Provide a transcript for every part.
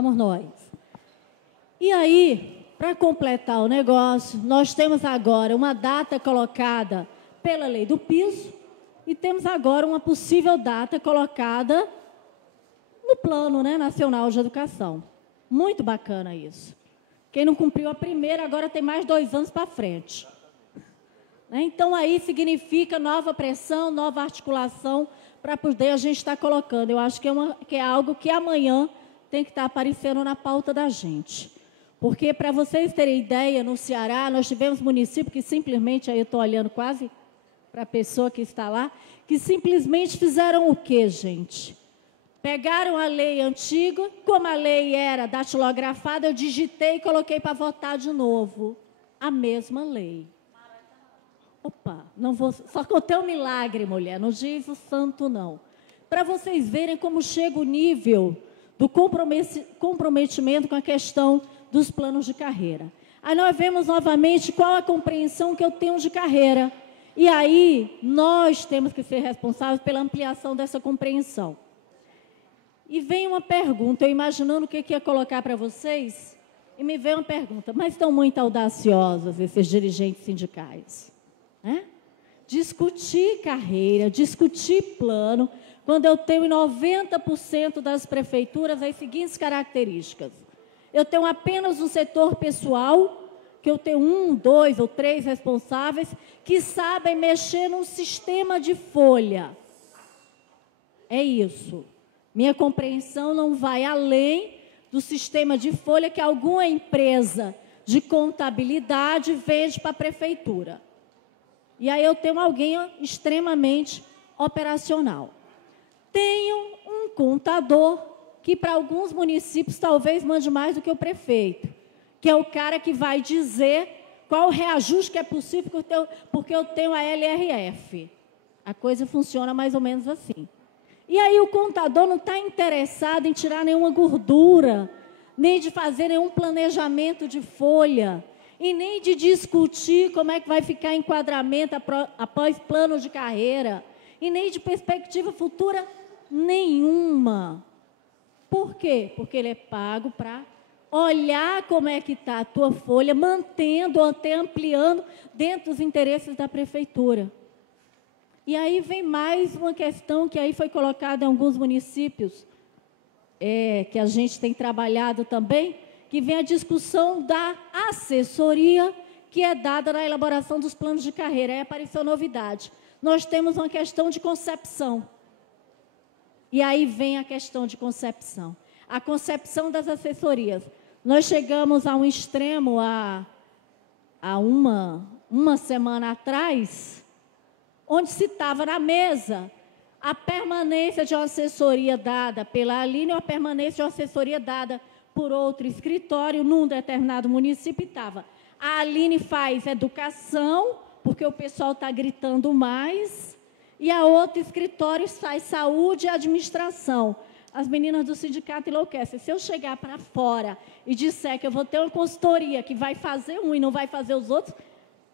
vamos nós. E aí, para completar o negócio, nós temos agora uma data colocada pela lei do piso e temos agora uma possível data colocada no Plano, né, Nacional de Educação. Muito bacana isso. Quem não cumpriu a primeira, agora tem mais 2 anos para frente. Então, aí significa nova pressão, nova articulação para poder a gente estar colocando. Eu acho que é algo que amanhã tem que estar aparecendo na pauta da gente. Porque, para vocês terem ideia, no Ceará, nós tivemos município que simplesmente, aí eu estou olhando quase para a pessoa que está lá, que simplesmente fizeram o quê, gente? Pegaram a lei antiga, como a lei era datilografada, eu digitei e coloquei para votar de novo. A mesma lei. Opa, não vou, só contei um milagre, mulher, não diz o santo, não. Para vocês verem como chega o nível do comprometimento com a questão dos planos de carreira. Aí nós vemos novamente qual a compreensão que eu tenho de carreira. E aí, nós temos que ser responsáveis pela ampliação dessa compreensão. E vem uma pergunta, eu imaginando o que ia colocar para vocês, e me veio uma pergunta, mas estão muito audaciosos esses dirigentes sindicais, né? Discutir carreira, discutir plano, quando eu tenho em 90% das prefeituras as seguintes características. Eu tenho apenas um setor pessoal, que eu tenho 1, 2 ou 3 responsáveis, que sabem mexer num sistema de folha. É isso. Minha compreensão não vai além do sistema de folha que alguma empresa de contabilidade vende para a prefeitura. E aí eu tenho alguém extremamente operacional. Tenho um contador que para alguns municípios talvez mande mais do que o prefeito, que é o cara que vai dizer qual o reajuste que é possível porque eu tenho a LRF. A coisa funciona mais ou menos assim. E aí o contador não está interessado em tirar nenhuma gordura, nem de fazer nenhum planejamento de folha, e nem de discutir como é que vai ficar enquadramento após plano de carreira, e nem de perspectiva futura nenhuma. Por quê? Porque ele é pago para olhar como é que está a tua folha, mantendo ou até ampliando dentro dos interesses da prefeitura. E aí vem mais uma questão que aí foi colocada em alguns municípios, que a gente tem trabalhado também, que vem a discussão da assessoria que é dada na elaboração dos planos de carreira. Aí apareceu novidade. Nós temos uma questão de concepção. E aí vem a questão de concepção. A concepção das assessorias. Nós chegamos a um extremo há uma semana atrás, onde se estava na mesa a permanência de uma assessoria dada pela Aline ou a permanência de uma assessoria dada por outro escritório num determinado município. Estava. A Aline faz educação, porque o pessoal está gritando mais, e a outro escritório faz saúde e administração. As meninas do sindicato enlouquecem. Se eu chegar para fora e disser que eu vou ter uma consultoria que vai fazer um e não vai fazer os outros,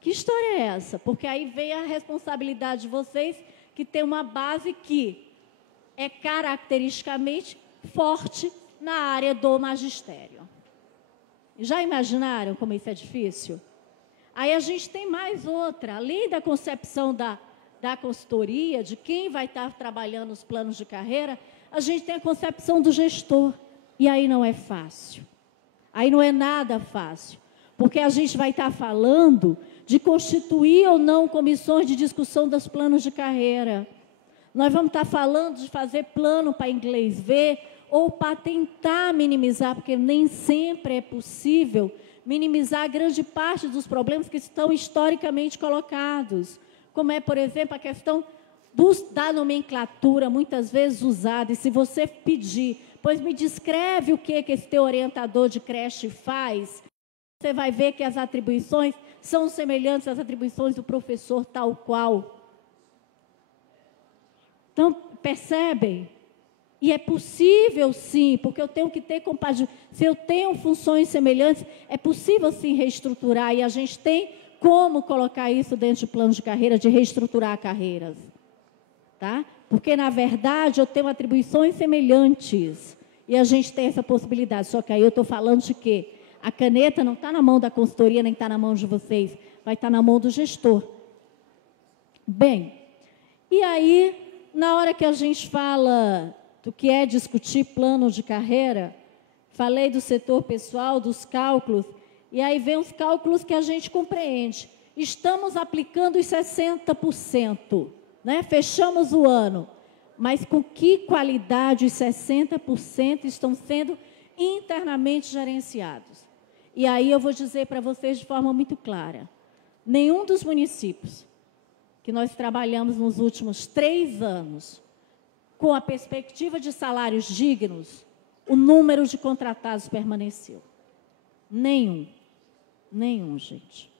que história é essa? Porque aí vem a responsabilidade de vocês, que tem uma base que é caracteristicamente forte na área do magistério. Já imaginaram como isso é difícil? Aí a gente tem mais outra, além da concepção da consultoria, de quem vai estar trabalhando os planos de carreira, a gente tem a concepção do gestor. E aí não é fácil. Aí não é nada fácil. Porque a gente vai estar falando de constituir ou não comissões de discussão dos planos de carreira. Nós vamos estar falando de fazer plano para inglês ver ou para tentar minimizar, porque nem sempre é possível minimizar grande parte dos problemas que estão historicamente colocados, como é, por exemplo, a questão da nomenclatura, muitas vezes usada, e se você pedir, pois me descreve o que esse teu orientador de creche faz, você vai ver que as atribuições são semelhantes às atribuições do professor tal qual. Então, percebem? E é possível, sim, porque eu tenho que ter compatibilidade. Se eu tenho funções semelhantes, é possível, sim, reestruturar. E a gente tem como colocar isso dentro de plano de carreira, de reestruturar carreiras. Tá? Porque, na verdade, eu tenho atribuições semelhantes. E a gente tem essa possibilidade. Só que aí eu estou falando de quê? A caneta não está na mão da consultoria, nem está na mão de vocês. Vai estar na mão do gestor. Bem, e aí, na hora que a gente fala do que é discutir plano de carreira, falei do setor pessoal, dos cálculos, e aí vem os cálculos que a gente compreende. Estamos aplicando os 60%, né? Fechamos o ano. Mas com que qualidade os 60% estão sendo internamente gerenciados? E aí eu vou dizer para vocês de forma muito clara. Nenhum dos municípios que nós trabalhamos nos últimos 3 anos, com a perspectiva de salários dignos, o número de contratados permaneceu. Nenhum. Nenhum, gente.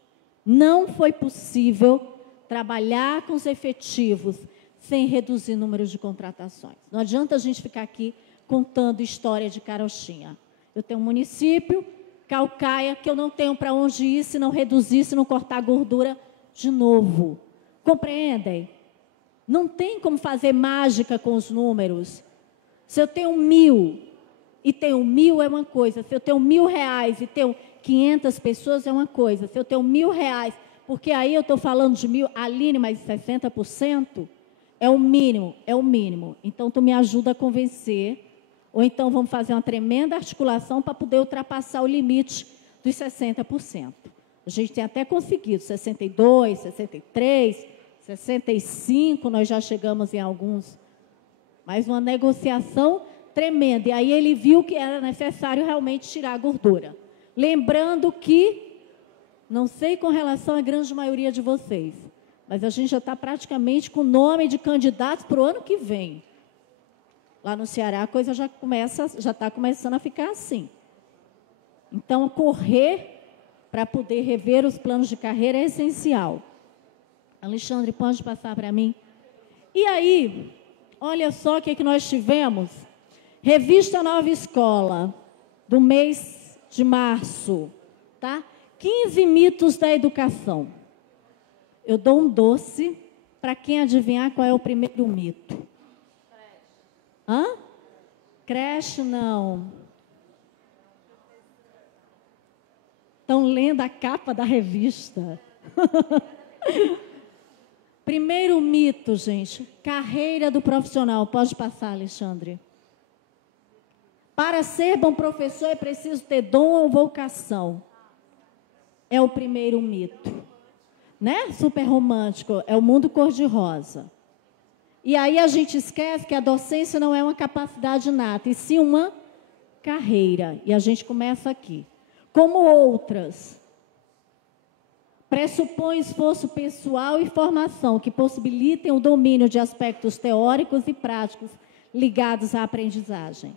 Não foi possível trabalhar com os efetivos sem reduzir o número de contratações. Não adianta a gente ficar aqui contando história de carochinha. Eu tenho um município, Caucaia, que eu não tenho para onde ir se não reduzir, se não cortar a gordura de novo. Compreendem? Não tem como fazer mágica com os números. Se eu tenho 1.000 e tenho 1.000 é uma coisa. Se eu tenho R$1.000 e tenho 500 pessoas é uma coisa. Se eu tenho R$1.000, porque aí eu estou falando de 1.000, Aline, mas 60%? É o mínimo, é o mínimo. Então, tu me ajuda a convencer, ou então vamos fazer uma tremenda articulação para poder ultrapassar o limite dos 60%. A gente tem até conseguido 62, 63, 65, nós já chegamos em alguns. Mas uma negociação tremenda. E aí ele viu que era necessário realmente tirar a gordura. Lembrando que, não sei com relação à grande maioria de vocês, mas a gente já está praticamente com o nome de candidatos para o ano que vem. Lá no Ceará a coisa já está começando a ficar assim. Então, correr para poder rever os planos de carreira é essencial. Alexandre, pode passar para mim? E aí, olha só o que nós tivemos. Revista Nova Escola, do mês de março, tá? 15 mitos da educação. Eu dou um doce para quem adivinhar qual é o primeiro mito. Hã? Creche, não. Estão lendo a capa da revista. Primeiro mito, gente. Carreira do profissional. Pode passar, Alexandre. Para ser bom professor é preciso ter dom ou vocação. É o primeiro mito. Né? Super romântico. É o mundo cor-de-rosa. E aí a gente esquece que a docência não é uma capacidade inata, e sim uma carreira. E a gente começa aqui. Como outras, pressupõe esforço pessoal e formação que possibilitem o domínio de aspectos teóricos e práticos ligados à aprendizagem.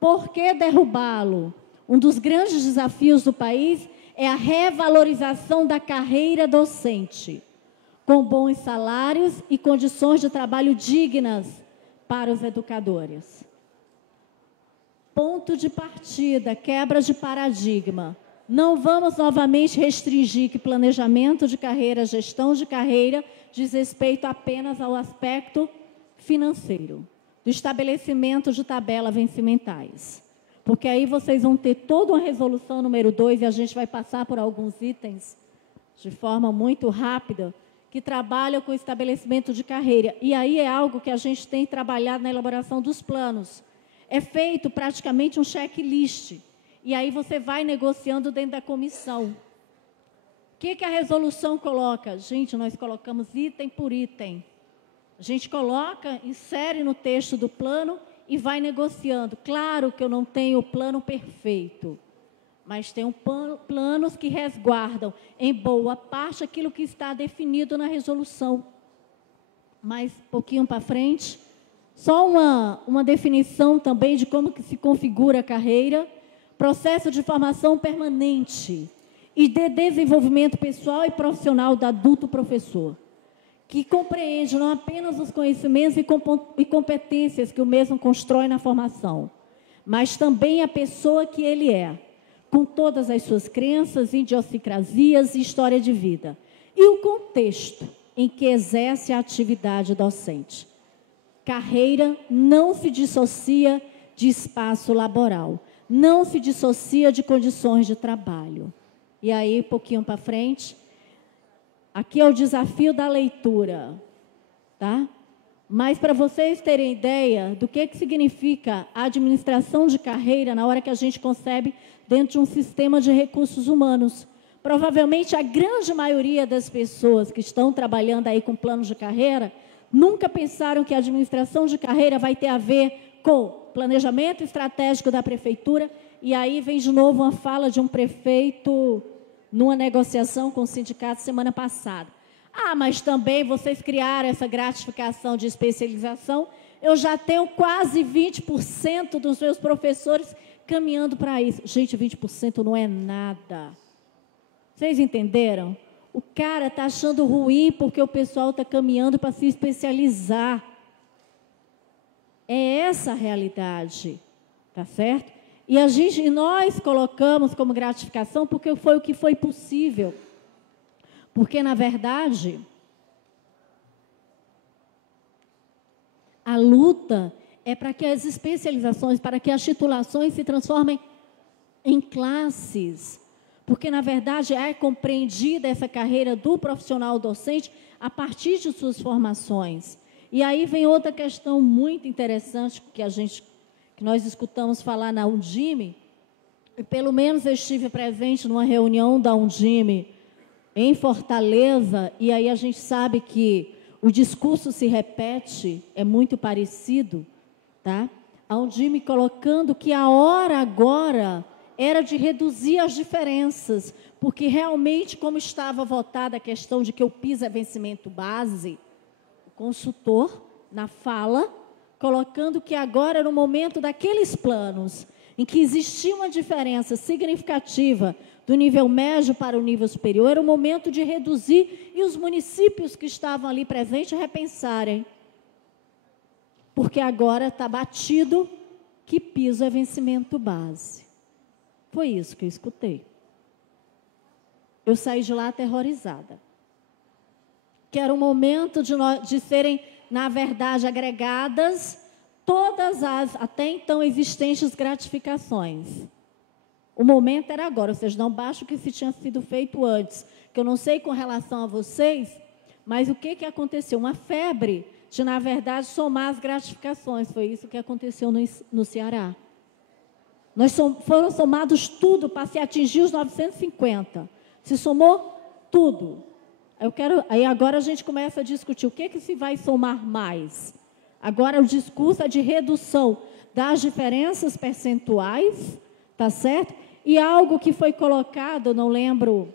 Por que derrubá-lo? Um dos grandes desafios do país é a revalorização da carreira docente, com bons salários e condições de trabalho dignas para os educadores. Ponto de partida, quebra de paradigma. Não vamos novamente restringir que planejamento de carreira, gestão de carreira, diz respeito apenas ao aspecto financeiro, do estabelecimento de tabelas vencimentais. Porque aí vocês vão ter toda uma resolução número 2, e a gente vai passar por alguns itens de forma muito rápida, que trabalham com estabelecimento de carreira. E aí é algo que a gente tem trabalhado na elaboração dos planos. É feito praticamente um checklist. E aí você vai negociando dentro da comissão. O que a resolução coloca? Gente, nós colocamos item por item. A gente coloca, insere no texto do plano e vai negociando. Claro que eu não tenho o plano perfeito, mas tem planos que resguardam, em boa parte, aquilo que está definido na resolução. Mais um pouquinho para frente, só uma definição também de como que se configura a carreira, processo de formação permanente e de desenvolvimento pessoal e profissional do adulto professor, que compreende não apenas os conhecimentos e competências que o mesmo constrói na formação, mas também a pessoa que ele é, com todas as suas crenças, idiosincrasias e história de vida, e o contexto em que exerce a atividade docente. Carreira não se dissocia de espaço laboral. Não se dissocia de condições de trabalho. E aí, um pouquinho para frente, aqui é o desafio da leitura, tá? Mas para vocês terem ideia do que significa a administração de carreira na hora que a gente concebe dentro de um sistema de recursos humanos. Provavelmente a grande maioria das pessoas que estão trabalhando aí com planos de carreira nunca pensaram que a administração de carreira vai ter a ver com planejamento estratégico da prefeitura. E aí vem de novo uma fala de um prefeito numa negociação com o sindicato semana passada. Ah, mas também vocês criaram essa gratificação de especialização. Eu já tenho quase 20% dos meus professores caminhando para isso. Gente, 20% não é nada. Vocês entenderam? O cara está achando ruim porque o pessoal está caminhando para se especializar. É essa a realidade, tá certo? E nós colocamos como gratificação porque foi o que foi possível. Porque, na verdade, a luta é para que as especializações, para que as titulações se transformem em classes. Porque, na verdade, é compreendida essa carreira do profissional docente a partir de suas formações. E aí vem outra questão muito interessante que nós escutamos falar na Undime. E pelo menos eu estive presente numa reunião da Undime em Fortaleza, e aí a gente sabe que o discurso se repete, é muito parecido, tá? A Undime colocando que a hora agora era de reduzir as diferenças, porque realmente, como estava votada a questão de que o PIS é vencimento base, o consultor, na fala, colocando que agora era o momento daqueles planos em que existia uma diferença significativa do nível médio para o nível superior, era o momento de reduzir e os municípios que estavam ali presentes repensarem. Porque agora está batido que piso é vencimento base. Foi isso que eu escutei. Eu saí de lá aterrorizada. Que era o momento de serem, na verdade, agregadas todas as até então existentes gratificações. O momento era agora, ou seja, não basta o que se tinha sido feito antes, que eu não sei com relação a vocês, mas o que aconteceu? Uma febre de, na verdade, somar as gratificações. Foi isso que aconteceu no Ceará. Foram somados tudo para se atingir os 950. Se somou tudo. Aí agora a gente começa a discutir o que se vai somar mais. Agora o discurso é de redução das diferenças percentuais, tá certo? E algo que foi colocado, não lembro,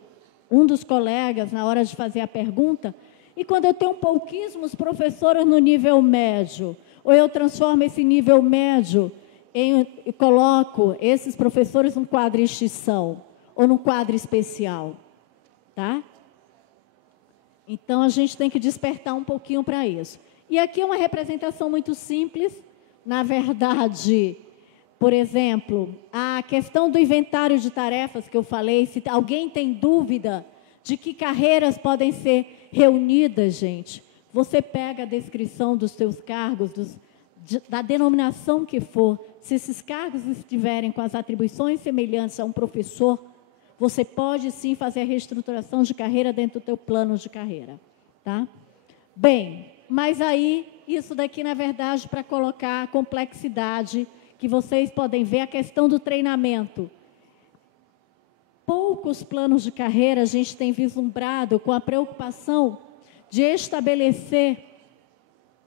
um dos colegas, na hora de fazer a pergunta, e quando eu tenho pouquíssimos professores no nível médio, ou eu transformo esse nível médio e coloco esses professores num quadro extinção, ou num quadro especial, tá? Então, a gente tem que despertar um pouquinho para isso. E aqui é uma representação muito simples, na verdade. Por exemplo, a questão do inventário de tarefas que eu falei, se alguém tem dúvida de que carreiras podem ser reunidas, gente, você pega a descrição dos seus cargos, da denominação que for, se esses cargos estiverem com as atribuições semelhantes a um professor, você pode sim fazer a reestruturação de carreira dentro do teu plano de carreira, tá? Bem, mas aí, isso daqui, na verdade, para colocar a complexidade que vocês podem ver, a questão do treinamento. Poucos planos de carreira a gente tem vislumbrado com a preocupação de estabelecer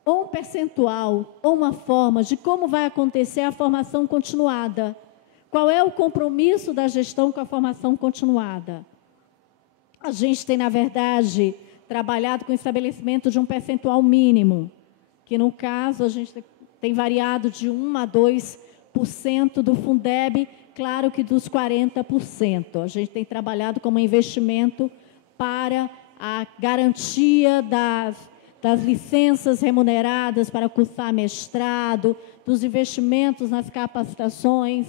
ou um percentual, ou uma forma de como vai acontecer a formação continuada. Qual é o compromisso da gestão com a formação continuada? A gente tem, na verdade, trabalhado com o estabelecimento de um percentual mínimo, que no caso a gente tem variado de 1 a 2% do Fundeb, claro que dos 40%. A gente tem trabalhado como investimento para a garantia das licenças remuneradas para cursar mestrado, dos investimentos nas capacitações.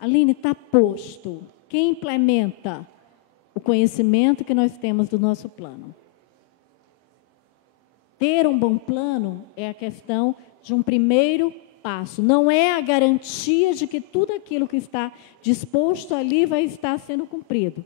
Aline, está posto. Quem implementa o conhecimento que nós temos do nosso plano? Ter um bom plano é a questão de um primeiro passo, não é a garantia de que tudo aquilo que está disposto ali vai estar sendo cumprido.